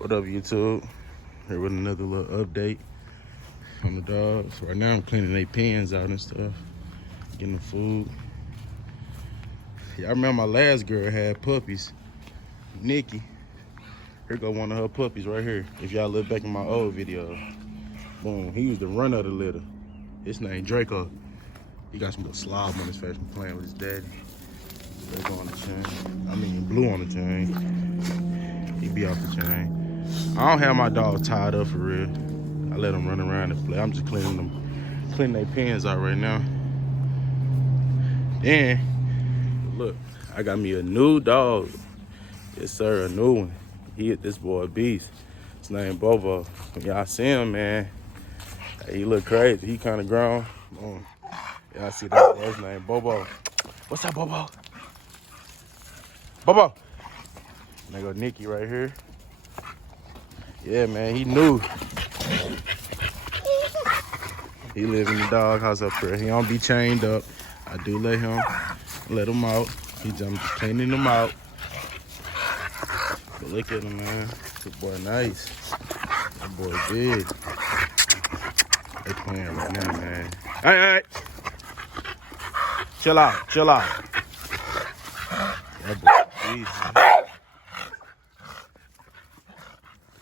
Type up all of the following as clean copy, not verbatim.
What up, YouTube? Here with another little update on the dogs. Right now I'm cleaning their pens out and stuff, getting the food. Y'all remember my last girl had puppies, Nikki. Here go one of her puppies right here. If y'all look back in my old video, boom, he was the runner of the litter. His name Draco. He got some little slob on his face from playing with his daddy. Draco on the chain. I mean blue on the chain. He be off the chain. I don't have my dogs tied up for real. I let them run around and play. I'm just cleaning their pens out right now. Then, look, I got me a new dog. Yes, sir, a new one. He hit this boy a beast. His name Bobo. Y'all see him, man. He look crazy. He kind of grown. Y'all see that? His name Bobo. What's up, Bobo? Bobo. And I got Nikki right here. Yeah, man, he new. He live in the doghouse up here. He don't be chained up. I do let him out. I'm just cleaning him out. But look at him, man. This boy nice. That boy big. They playing right now, man. Hey. Chill out. That boy big, man.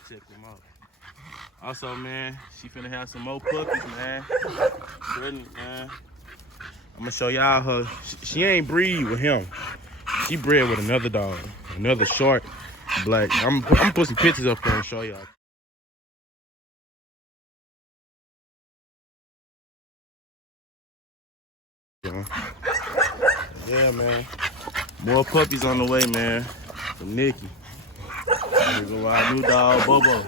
Check them out. Also, man, she finna have some more puppies, man. Brittany, man. I'm gonna show y'all her. She ain't breed with him. She bred with another dog, another short black. I'm gonna put some pictures up there and show y'all. Yeah, man. More puppies on the way, man. From Nikki. Here go our new dog, Bobo.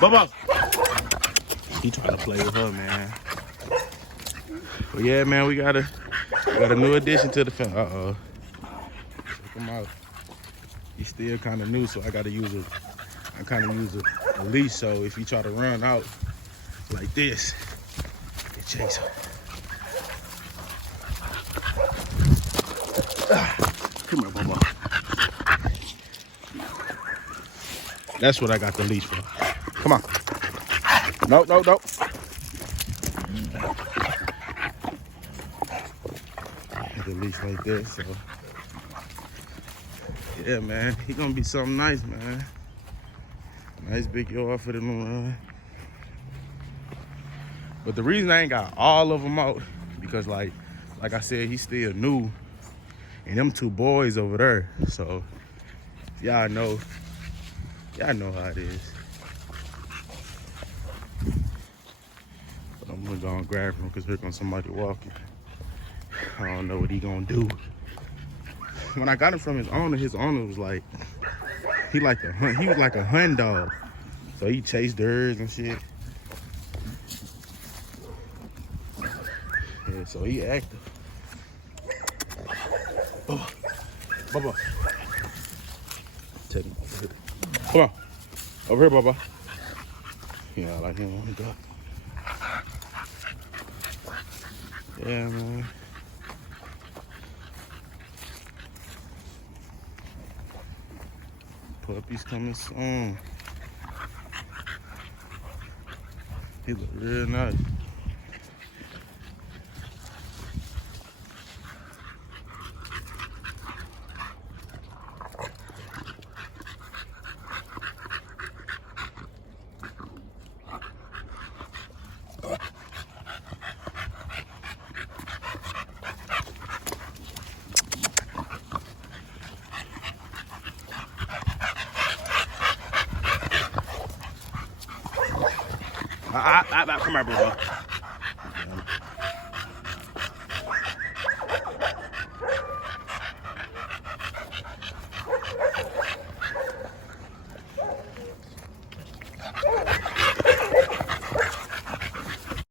Bobo! He trying to play with her, man. But yeah, man, we got a new addition to the family. Uh-oh. Check him out. He's still kind of new, so I gotta use a leash, so if he try to run out like this, it chase him. Come here, Bobo. That's what I got the leash for. Come on. No. The leash like that, so. Yeah, man. He gonna be something nice, man. Nice big yard for them run. But the reason I ain't got all of them out, because like I said, he's still new. And them two boys over there. So, y'all know how it is. But I'm gonna go and grab him because here comes somebody walking. I don't know what he gonna do. When I got him from his owner was like, he was like a hunt dog. So he chased birds and shit. Yeah, so he active. Bubba. Take him over here. Come on. Over here, Bubba. Yeah, I like him on the go. Yeah, man. Puppies coming soon. He look real nice. Come here, bro.